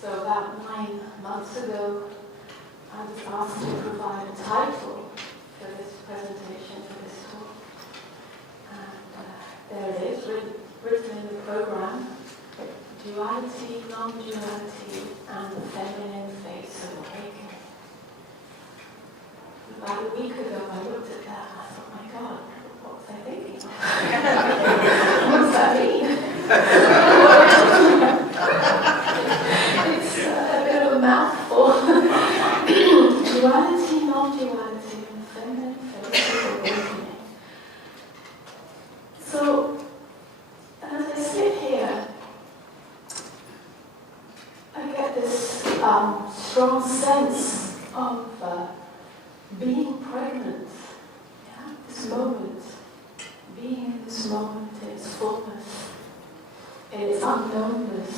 So about 9 months ago, I was asked to provide a title for this presentation, for this talk. And there it is, written in the program: Duality, non-duality, and the feminine face of awakening. About a week ago, I looked at that and I thought, my God, what was I thinking? What does that mean? It's a bit of a mouthful. Duality, non-duality, and feminine face of awakening. So, as I sit here, I get this strong sense of being pregnant, this moment, being in this moment in its fullness, in its unknownness.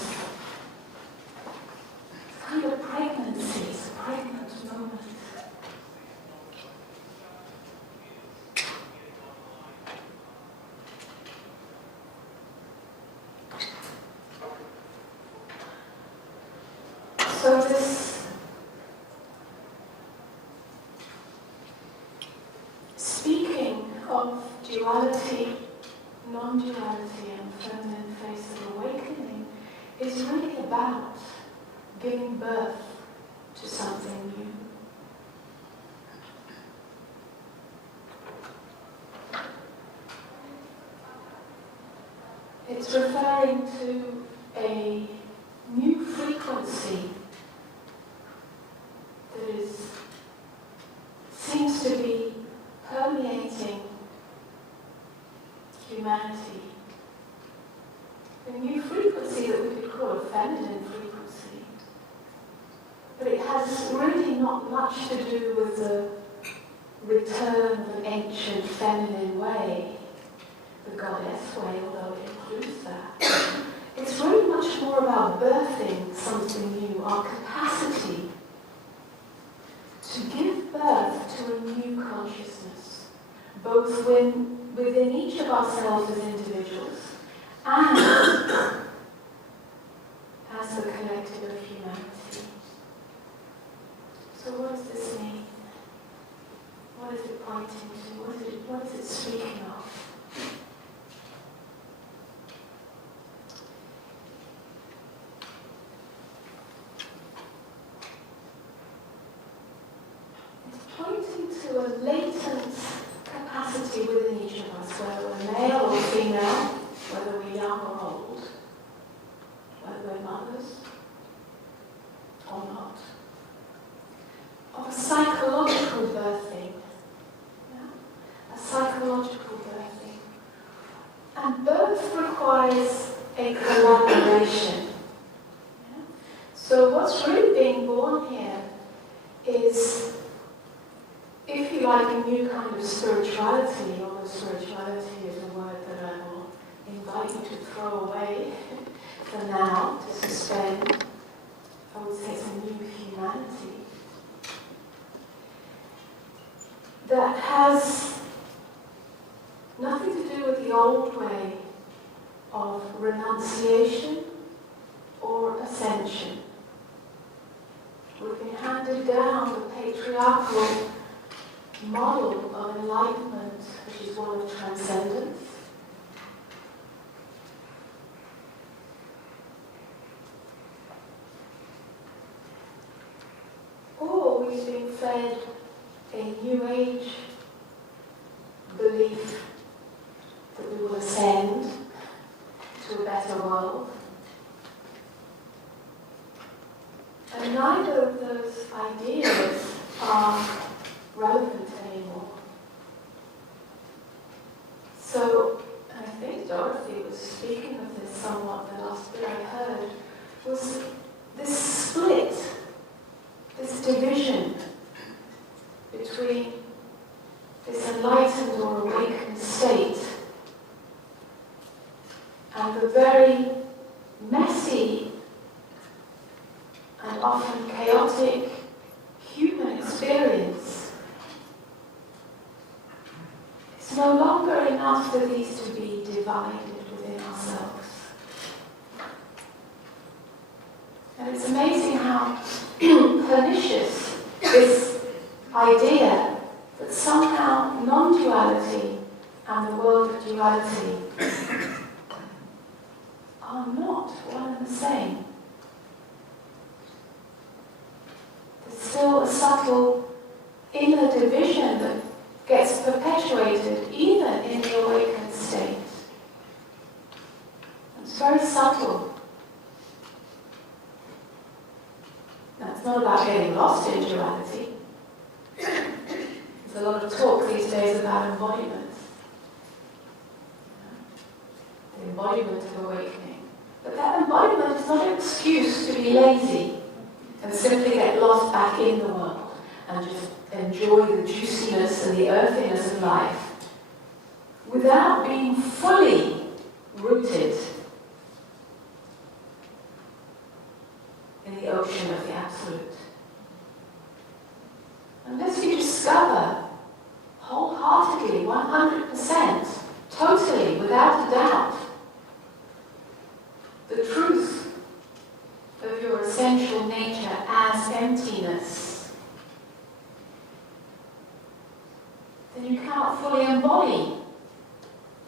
It's kind of pregnancy, it's a pregnant moment. So this speaking of duality, non-duality, and feminine face of awakening is really about giving birth to something new. It's referring to a new frequency that seems to be permeating humanity. A new frequency that we could call a feminine frequency. But it has really not much to do with the return of an ancient feminine way, the goddess way, although it includes that. It's really much more about birthing something new, our capacity to give birth to a new consciousness, both within each of ourselves as individuals and as the collective of humanity. So what does this mean? What is it pointing to? What is it speaking of? To a latent capacity within each of us, whether we're male or female, whether we're young or old, whether we're mothers or not, of a psychological birthing. A psychological birthing. And birth requires a collaboration. So what's really being born here is, if you like, a new kind of spirituality, although spirituality is a word that I will invite you to throw away for now, to suspend. I would say it's a new humanity that has nothing to do with the old way of renunciation or ascension. We've been handed down the patriarchal model of enlightenment, which is one of transcendence. Or we've been fed a New Age belief that we will ascend to a better world. And neither of those ideas are relevant anymore. So, I think Dorothy was speaking of this somewhat, the last bit I heard, was this split, this division between this enlightened or awakened state and the very messy and often chaotic human experience. It's no longer enough for these to be divided within ourselves. And it's amazing how pernicious this idea that somehow non-duality and the world of duality are not one and the same. There's still a subtle inner division that gets perpetuated even in the awakened state. It's very subtle. Now, it's not about getting lost in duality. There's a lot of talk these days about embodiment. The embodiment of awakening. But that embodiment is not an excuse to be lazy and simply get lost back in the world and just enjoy the juiciness and the earthiness of life without being fully rooted in the ocean of the absolute. Unless you discover wholeheartedly, 100%, totally, without a doubt, the truth of your essential nature as emptiness, then you cannot fully embody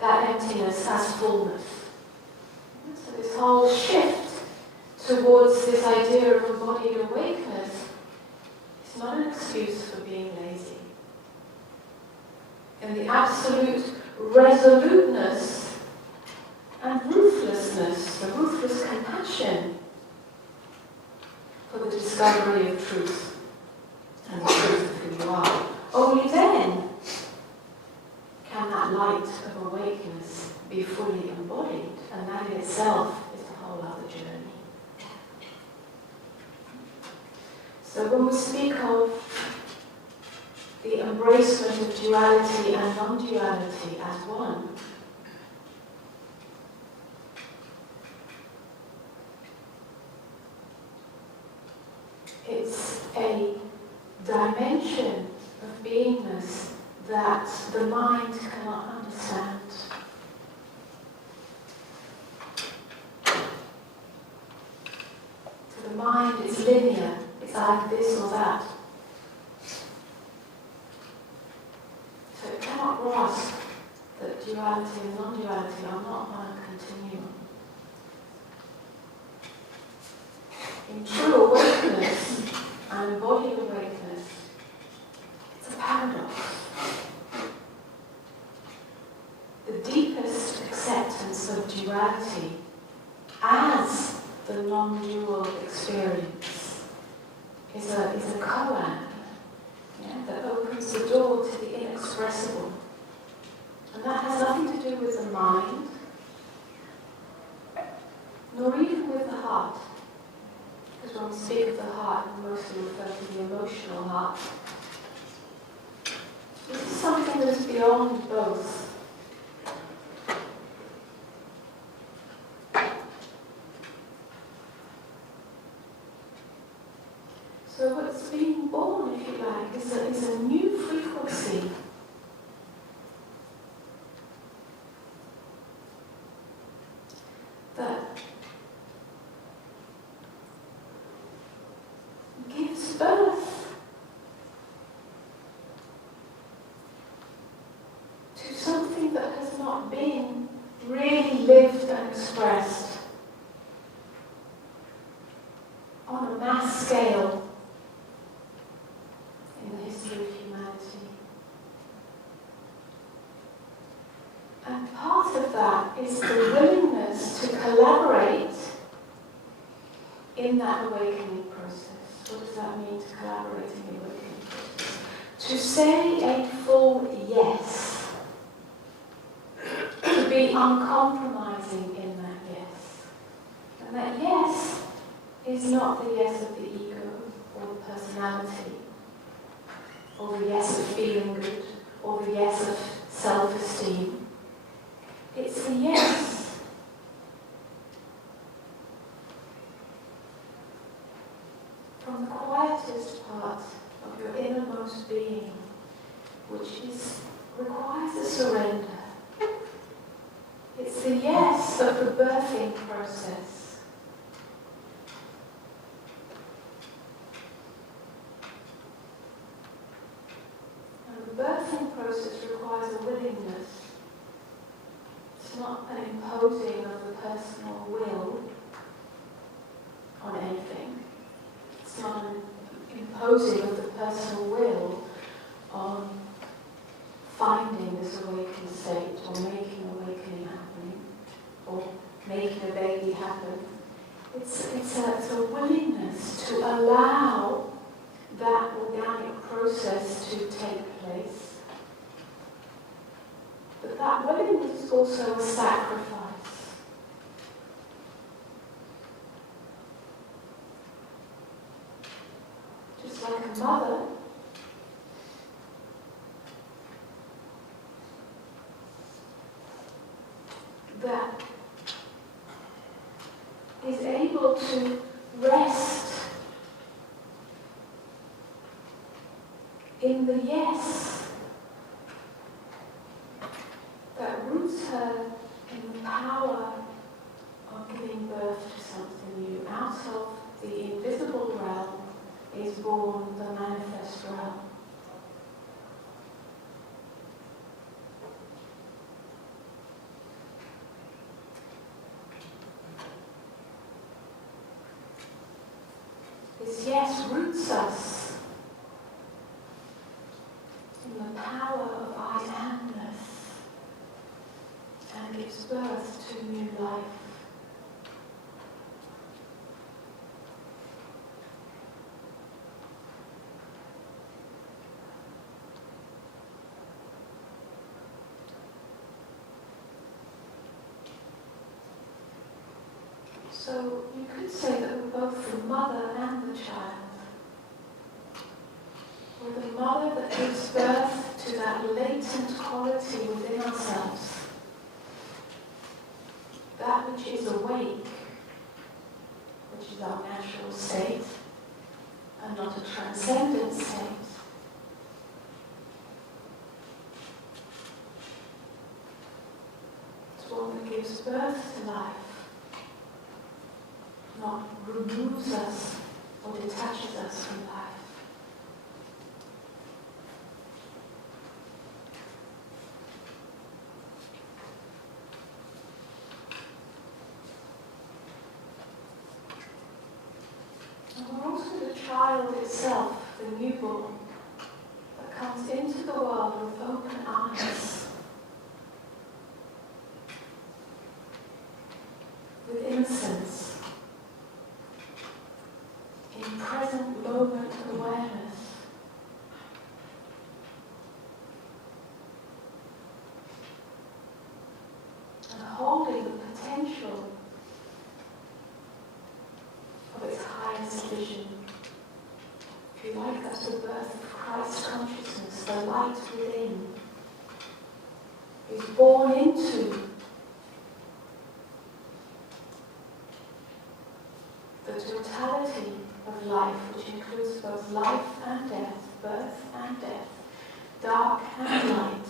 that emptiness as fullness. So this whole shift towards this idea of embodied awakeness is not an excuse for being lazy. And the absolute resoluteness and ruthlessness, the ruthless compassion for the discovery of truth and the truth of who you are. Only then can that light of awakeness be fully embodied, and that in itself is a whole other journey. So when we speak of the embracement of duality and non-duality as one, it's a dimension of beingness that the mind cannot understand. So the mind is linear. It's like this or that. So it cannot grasp that duality and non-duality are not one continuum. In true awakeness and embodied awakeness, it's a paradox. The deepest acceptance of duality as the non-dual experience is a koan, that opens the door to the inexpressible. And that has nothing to do with the mind, nor even with the heart. Because when we speak of the heart, we mostly refer to the emotional heart. This is something that is beyond both. So what's being born, if you like, is a new frequency. That gives birth to something that has not been really lived and expressed on a mass scale in the history of humanity. And part of that is the willingness to collaborate in that awakening process. What does that mean, to collaborate in the awakening process? To say a full yes. To be uncompromising in that yes. And that yes is not the yes of the ego or the personality, or the yes of feeling good, or the yes of self-esteem. It's the yes from the quietest part of your innermost being, which requires a surrender. It's the yes of the birthing process. process requires a willingness. It's not an imposing of the personal will on anything. It's not an imposing of the personal will on finding this awakened state, or making awakening happening, or making a baby happen. It's a willingness to allow that organic process to take place. But that willingness is also a sacrifice. Just like a mother that is able to rest in the yes, that roots her in the power of giving birth to something new. Out of the invisible realm is born the manifest realm. This yes roots us in the power of I amness and gives birth to new life. So you could say that we're both the mother and the child. We're the mother that gives birth to that latent quality within ourselves, that which is awake, which is our natural state, and not a transcendent state. It's one that gives birth to life, not removes us or detaches us from life. And we're also the child itself, the newborn, that comes into the world with open eyes, with innocence, in present moment awareness. And holding the potential of its highest vision. If you like, that's the birth of Christ consciousness, the light within is born into the totality of life, which includes both life and death, birth and death, dark and light.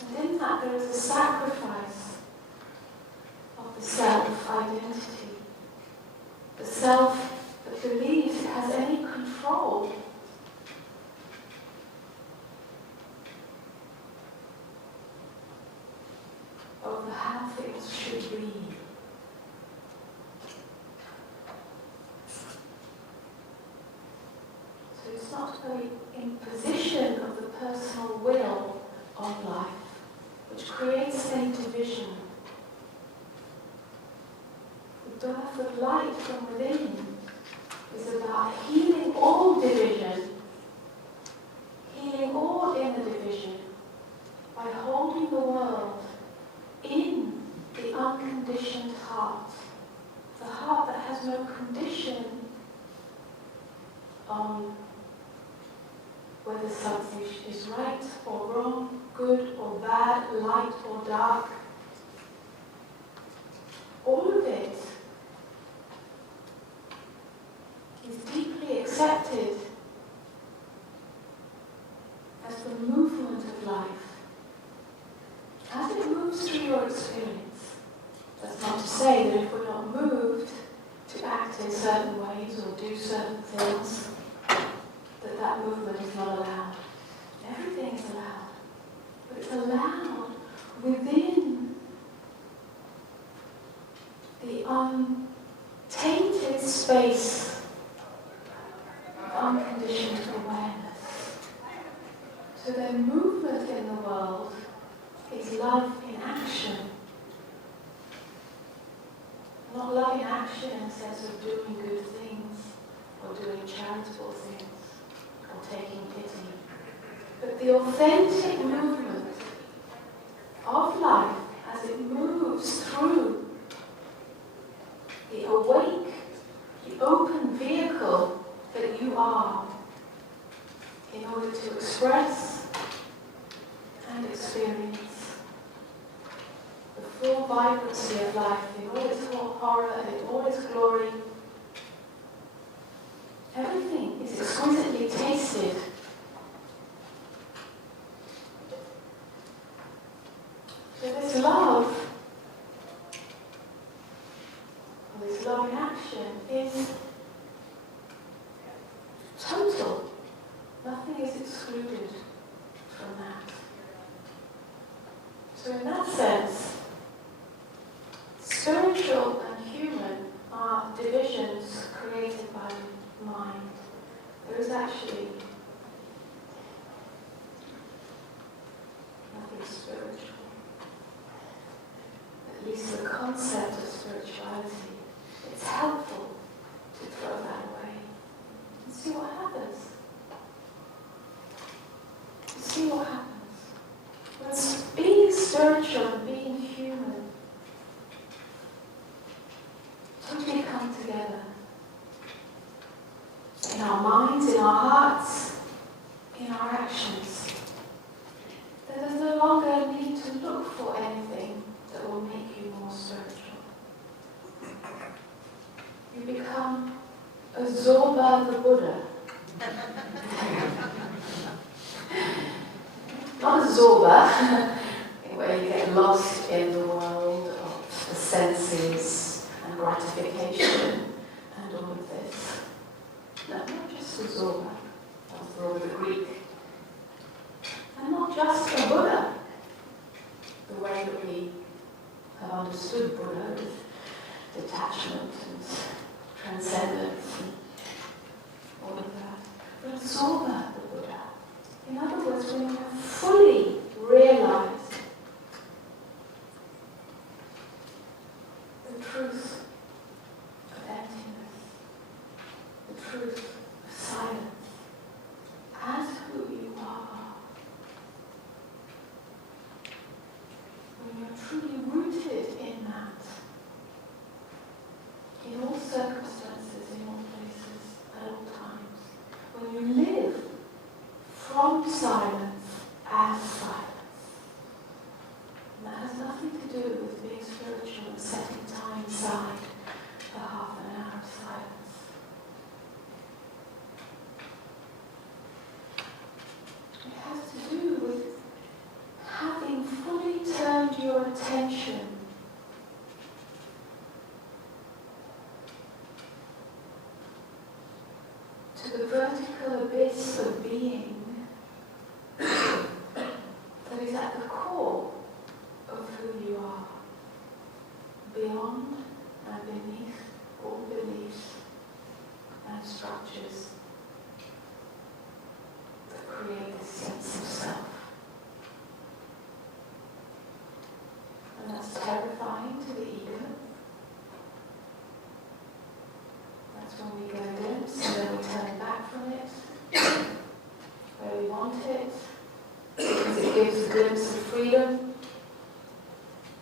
And in that there is a sacrifice of the self-identity, the self that believes it has any control over how things should be. So it's not an imposition of the personal will on life, which creates any division. The birth of light from within is about healing all division, healing all inner division, by holding the world in the unconditioned heart, the heart that has no condition on whether something is right or wrong, good or bad, light or dark. All of it is deeply accepted as the movement of life. As it moves through your experience, that's not to say that if we're not moved to act in certain ways or do certain things, that movement is not allowed. Everything is allowed, but it's allowed within the untainted space of unconditioned awareness. So then movement in the world is love in action. Not love in action in the sense of doing good things, or doing charitable things, or taking pity. But the authentic movement of life as it moves through the awake, the open vehicle that you are in order to express and experience the full vibrancy of life in all its horror and in all its glory. Everything is exquisitely tasted. So this love, or this love in action, is total. Nothing is excluded from that. So in that sense, spiritual and human are divisions created by mind. There is actually nothing spiritual. At least the concept of spirituality, it's helpful to throw that away and see what happens. See what happens. When being spiritual and being human totally come together. In our minds, in our hearts, in our actions. Then there's no longer a need to look for anything that will make you more spiritual. You become a Zorba the Buddha. Not a Zorba, where you get lost in the world of the senses and gratification and all of this. No, not just a Zorba, after all the Greek. And not just a Buddha, the way that we have understood Buddha with detachment and transcendence and all of that. But a Zorba, the Buddha. In other words, when you have fully realized the truth of emptiness, the truth of silence, as who you are, when you're truly rooted in that, in all circumstances, in all places, at all times, when you live from silence as silence. And that has nothing to do with being spiritual and setting time aside for half an hour of silence. It has to do with having fully turned your attention to the vertical abyss of being that is at the core of who you are, beyond and beneath all beliefs and structures that create this sense of self. And that's terrifying to the ego. That's when we get a glimpse and then we turn back from it, where we want it, because it gives a glimpse of freedom,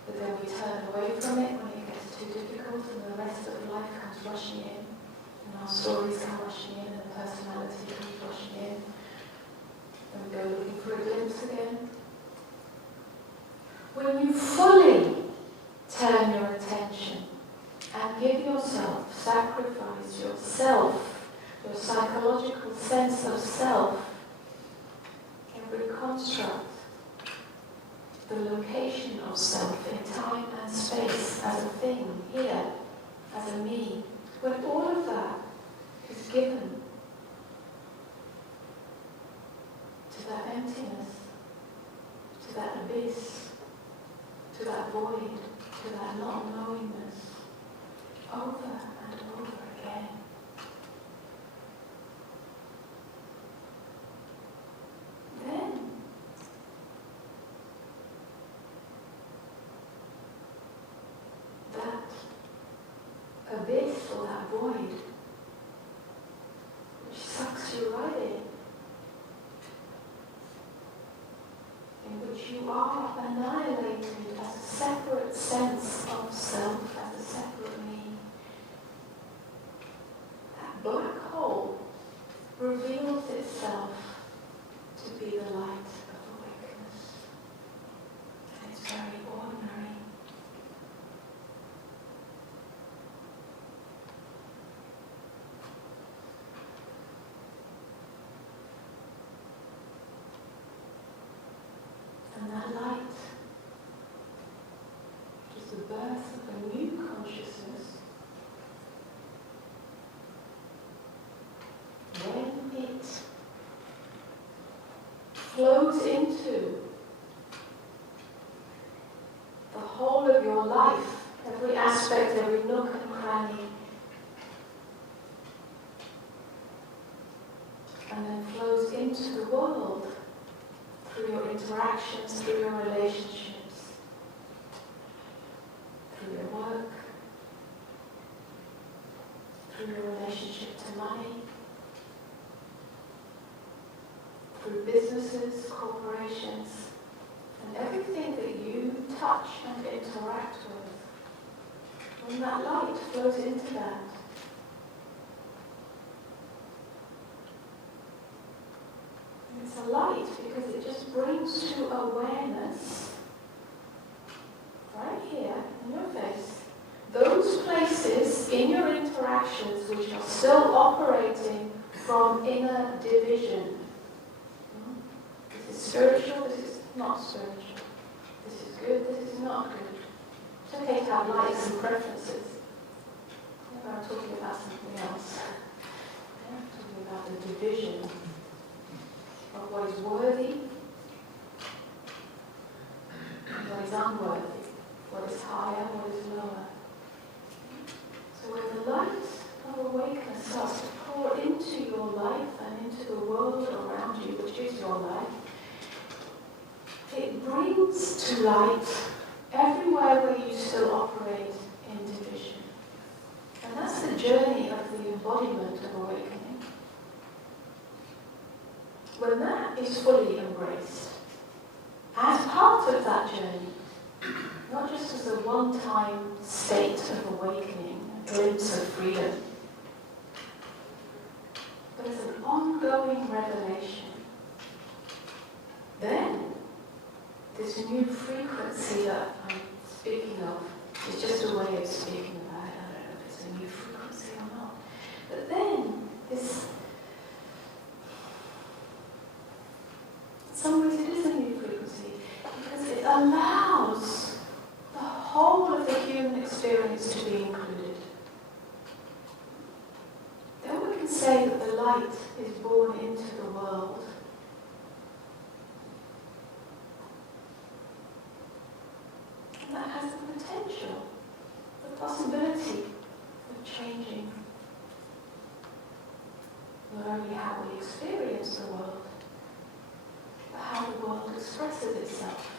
but then we turn away from it when it gets too difficult and the rest of life comes rushing in, and our stories come rushing in, and personality comes rushing in, and we go looking for a glimpse again. When you fully turn your attention and give yourself, sacrifice yourself, your psychological sense of self, every construct, the location of self in time and space, as a thing, here, as a me, when all of that is given to that emptiness, to that abyss, to that void, to that not knowingness, over and over again. Then that abyss or that void which sucks you right in which you are annihilated as a separate sense of self, as a separate me. That black hole reveals itself to be the light of awakeness. And it's very ordinary. And that light is the birth of a new consciousness when it flows into the whole of your life, every aspect, every nook and cranny, and then flows into the world through your interactions, through your relationships, through your work, through your relationship to money, through businesses, corporations, and everything that you touch and interact with. When that light flows into that, it's a light because it just brings to awareness, right here in your face, those places in your interactions which are still operating from inner division. This is spiritual, this is not spiritual. This is good, this is not good. It's okay to have likes and preferences. Maybe I'm talking about something else. I'm talking about the division of what is worthy and what is unworthy, what is higher, what is lower. So when the light of awareness starts to pour into your life and into the world around you, which is your life, it brings to light everywhere where you still operate in division. And that's the journey of the embodiment of awakening. When that is fully embraced, as part of that journey, not just as a one-time state of awakening, a glimpse of freedom, but as an ongoing revelation, then this new frequency that I'm speaking of is just a way of speaking about it. I don't know if it's a new frequency or not. But then this, in some ways it is a new frequency because it allows the whole of the human experience to be included. Then we can say that the light is born into the world. And that has the potential, the possibility of changing not only how we experience the world, but how the world expresses itself.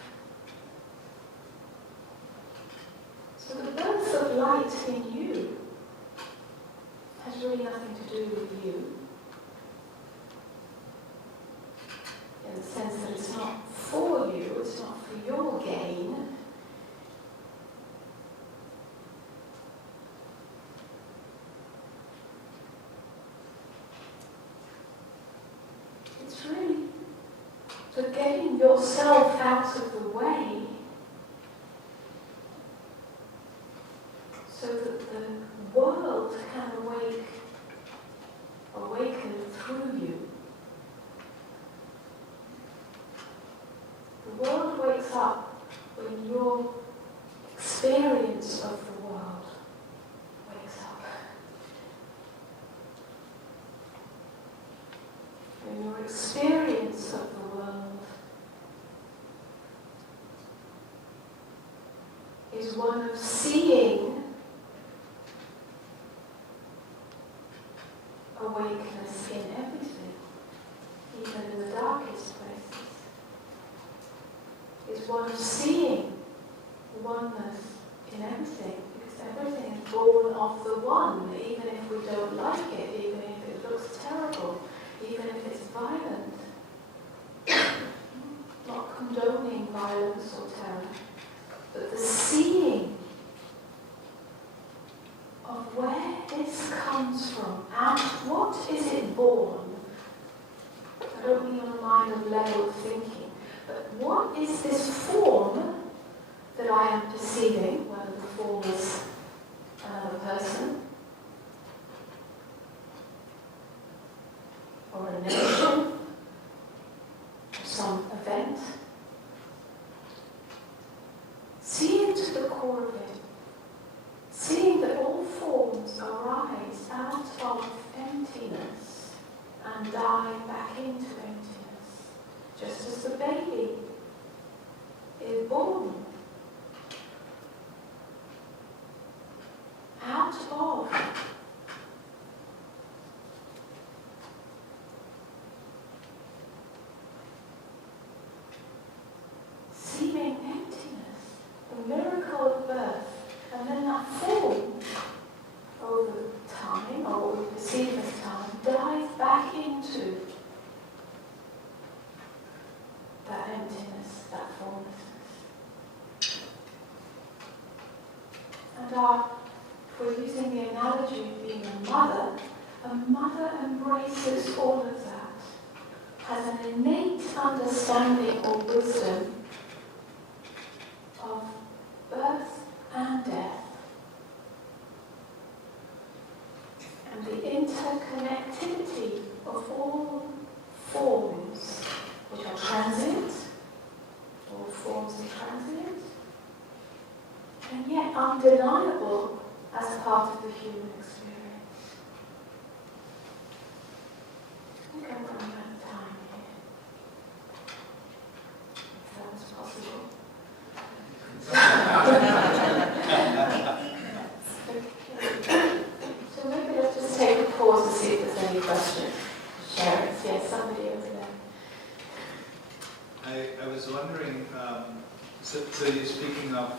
So the birth of light in you has really nothing to do with you, in the sense that it's not for you, it's not for your gain. It's really for getting yourself out of the way so that the world can awaken through you. The world wakes up when your experience of the world wakes up. experience of the world is one of seeing awakeness in everything, even in the darkest places. It's one of seeing oneness in everything, because everything is born of the one, even if we don't like it, even if it looks terrible, even if it's violent. Not condoning violence or terror, but the seeing of where this comes from and what is it born. I don't mean on a mind of level of thinking, but what is this form that I am perceiving, whether the form is another person, or a nation, or some event. Seeing to the core of it, seeing that all forms arise out of emptiness and die back into emptiness, just as the baby is born out of seeming emptiness, the miracle of birth, and then that form over time, or what we perceive as time, dives back into that emptiness, that formlessness. And if we're using the analogy of being a mother embraces all of that, has an innate understanding or wisdom of birth and death, and the interconnectivity of all forms which are transient, all forms are transient, and yet undeniable as part of the human experience. I think I'm running out of time here, if that was possible. Okay. So maybe let's just take a pause and see if there's any questions. Share it. Yes, somebody over there. I was wondering, so you're speaking of,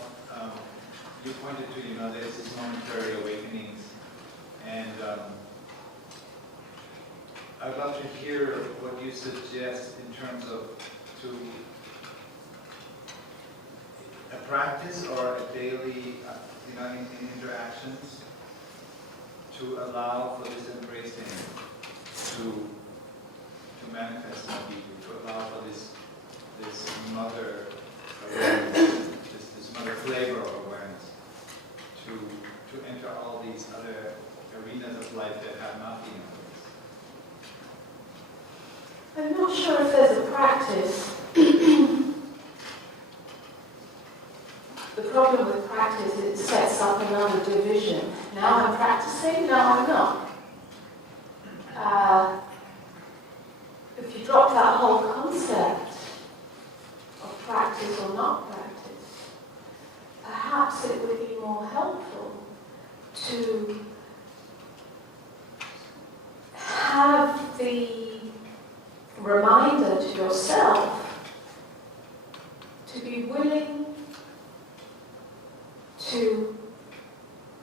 you pointed to, there's these momentary awakenings, and I'd love to hear what you suggest in terms of a practice or a daily, in interactions, to allow for this embracing to manifest more deeply, to allow for this mother awareness, this mother flavor of awareness, to enter all these other arenas of life that have not been embraced. I'm not sure if there's a practice. The problem with practice is it sets up another division. Now I'm practicing, now I'm not. If you drop that whole concept of practice or not practice, perhaps it would be more helpful to have the reminder to yourself to be willing to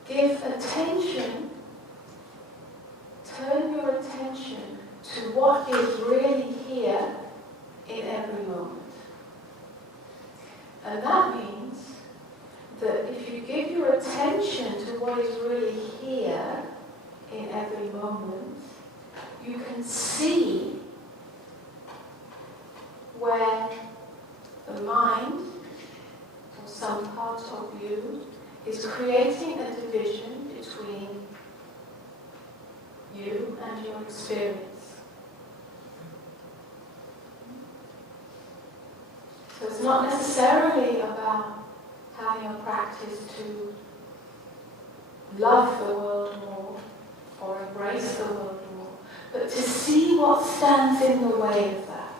give attention, turn your attention to what is really here in every moment. And that means that if you give your attention to what is really here in every moment, you can see where the mind or some part of you is creating a division between you and your experience. So it's not necessarily about having a practice to love the world more or embrace the world more, but to see what stands in the way of that.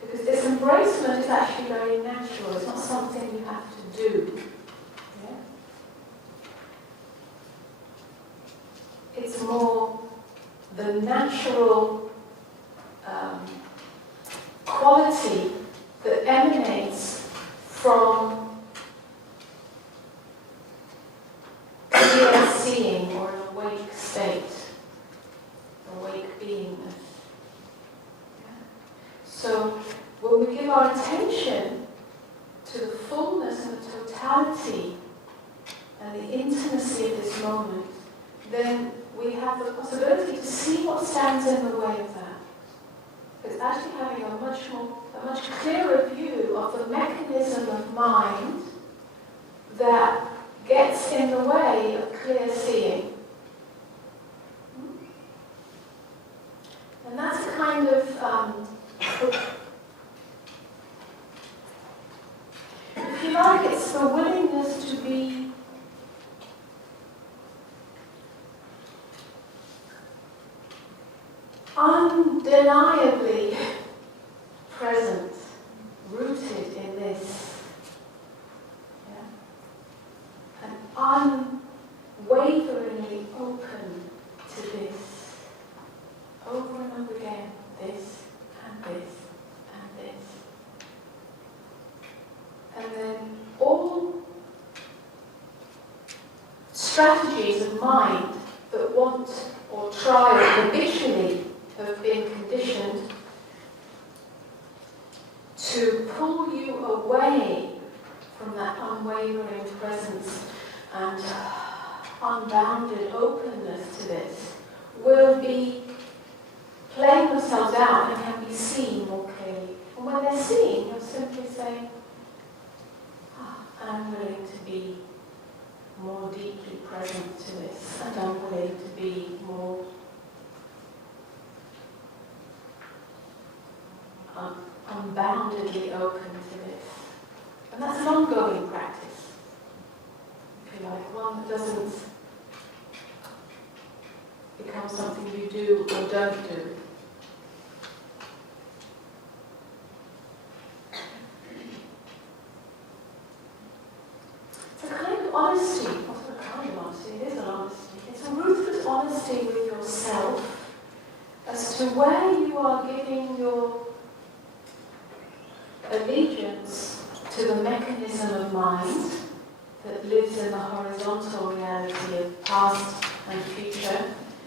Because this embracement is actually very natural. It's not something you have to do. Yeah? It's more the natural quality that emanates from clear seeing or an awake state, awake beingness. Yeah? So when we give our attention to the fullness and the totality and the intimacy of this moment, then we have the possibility to see what stands in the way of that. It's actually having a much clearer view of the mechanism of mind that gets in the way of clear seeing. And that's a kind of, if you like, it's the willingness to be undeniably present, rooted in this, yeah? And unwaveringly open to this, over and over again, this and this and this. And then all strategies of mind that want or try or habitually have been conditioned to pull you away from that unwavering presence and unbounded openness to this will be playing themselves out and can be seen more clearly. And when they're seen, you're simply saying, I'm willing to be more deeply present to this, and I'm willing to be more unboundedly open to this. And that's an ongoing practice, if you like, one that doesn't become something you do or don't do. It's a kind of honesty, not a kind of honesty, it is an honesty. It's a ruthless honesty with yourself as to where you are giving your allegiance to the mechanism of mind that lives in the horizontal reality of past and future,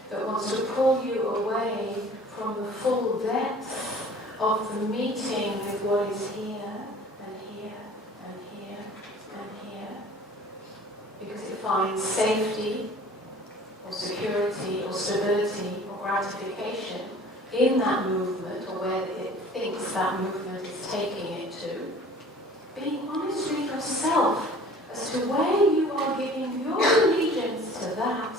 that wants to pull you away from the full depth of the meeting with what is here and here and here and here, because it finds safety or security or stability or gratification in that movement, or where it thinks that movement is taking it to. Being honest with yourself as to where you are giving your allegiance to that,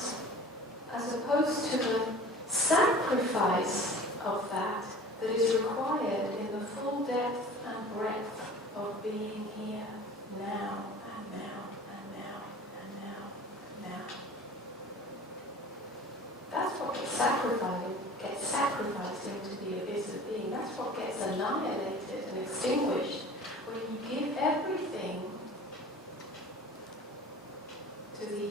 as opposed to the sacrifice of that that is required in the full depth and breadth of being here, now, and now, and now, and now, and now. That's what gets sacrificed into the abyss of being. That's what gets annihilated and extinguished when you give everything to the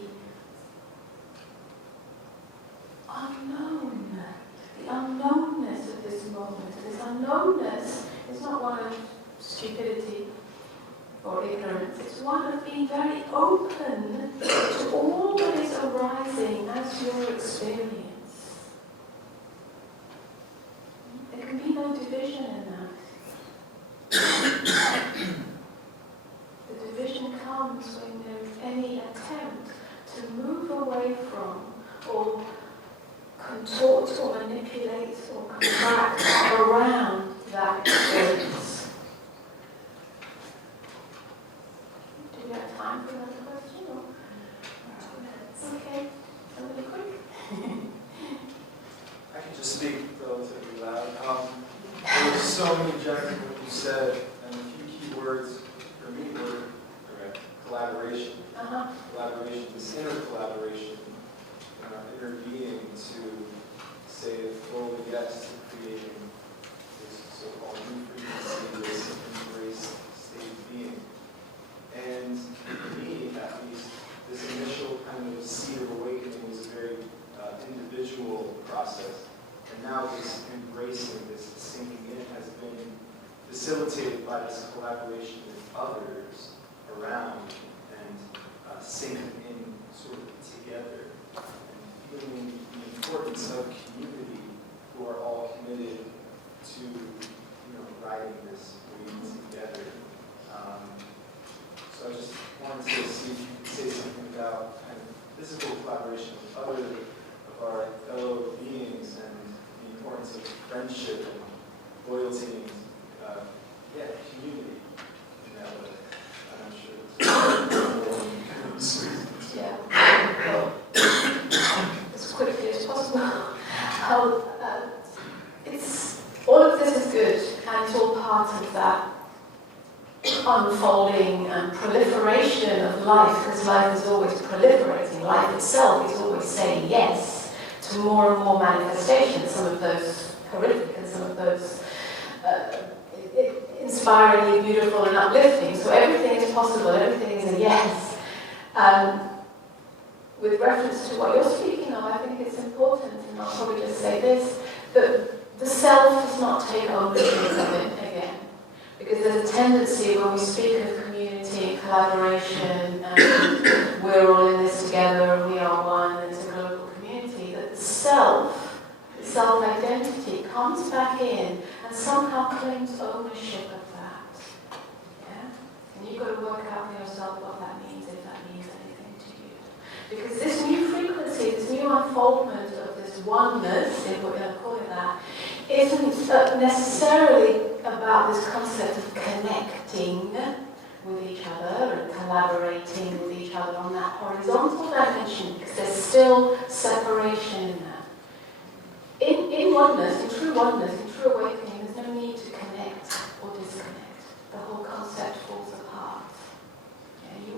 unknown, the unknownness of this moment. And this unknownness is not one of stupidity or ignorance. It's one of being very open to all that is arising as your experience. There can be no division in that. The division comes when there is any attempt to move away from or contort or manipulate or contract around that experience. Do we have time for another question? Or? Okay, a little quick. I can just speak relatively loud. There were so many gems in what you said, and a few key words for me were collaboration. Collaboration, this inner collaboration, inner being to say, if around and sink in sort of together, and feeling the importance of community who are all committed to, riding this wave together. So I just wanted to see if you could say something about kind of physical collaboration with other of our fellow beings and the importance of friendship and loyalty and community in that way. I'm sure Well, as quickly as possible. All of this is good, and it's all part of that unfolding and proliferation of life, because life is always proliferating. Life itself is always saying yes to more and more manifestations, some of those horrific and some of those inspiringly beautiful and uplifting. So everything is possible, everything is a yes. With reference to what you're speaking of, I think it's important, and I'll probably just say this, that the self does not take ownership of it again. Because there's a tendency when we speak of community and collaboration and we're all in this together and we are one and it's a global community, that the self-identity comes back in and somehow claims ownership of that. Yeah? And you've got to work out for yourself what that means, if that means anything to you. Because this new frequency, this new unfoldment of this oneness, if we're going to call it that, isn't necessarily about this concept of connecting with each other and collaborating with each other on that horizontal dimension, because there's still separation in that. In oneness, in true awakening, there's no need to connect or disconnect. The whole concept falls apart. Yeah, you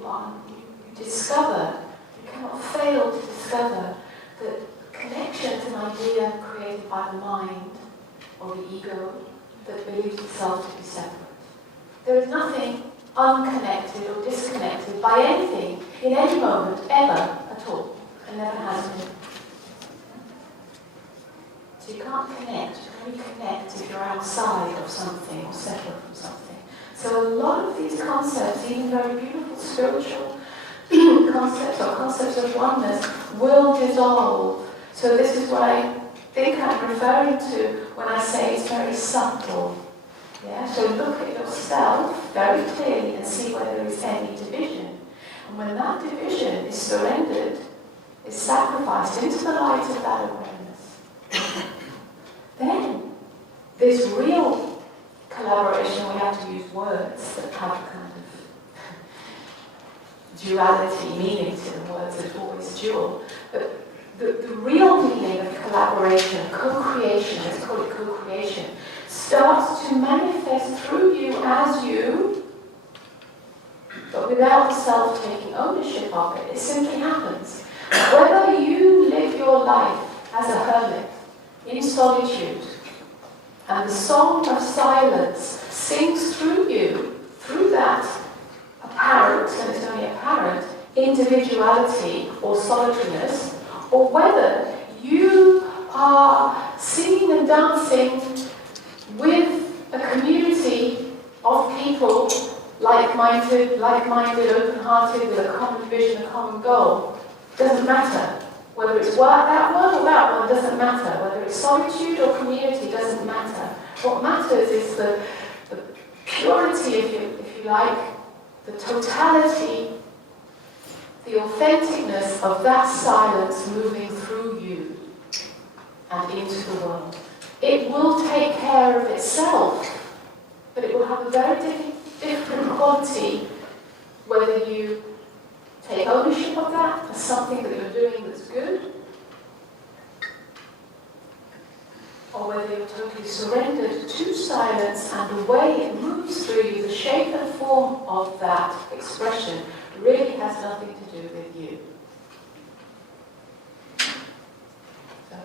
discover, you cannot fail to discover that connection is an idea created by the mind or the ego that believes itself to be separate. There is nothing unconnected or disconnected by anything in any moment, ever, at all, and never has been. So you can't connect, you can only connect if you're outside of something or separate from something. So a lot of these concepts, even very beautiful spiritual concepts or concepts of oneness, will dissolve. So this is what I think I'm referring to when I say it's very subtle. Yeah? So look at yourself very clearly and see whether there is any division. And when that division is surrendered, is sacrificed into the light of that awareness, then this real collaboration, we have to use words that have a kind of duality meaning to them. Words are always dual. But the real meaning of collaboration, co-creation, let's call it co-creation, starts to manifest through you as you, but without the self taking ownership of it. It simply happens. Whether you live your life as a hermit, in solitude, and the song of silence sings through you, through that apparent, and it's only apparent, individuality or solitariness, or whether you are singing and dancing with a community of people like-minded, open-hearted, with a common vision, a common goal. Doesn't matter. Whether it's that one or that one, doesn't matter. Whether it's solitude or community, doesn't matter. What matters is the purity, if you like, the totality, the authenticness of that silence moving through you and into the world. It will take care of itself, but it will have a very different quality whether you take ownership of that as something that you're doing that's good, or whether you're totally surrendered to silence and the way it moves through you, the shape and form of that expression really has nothing to do with you. So.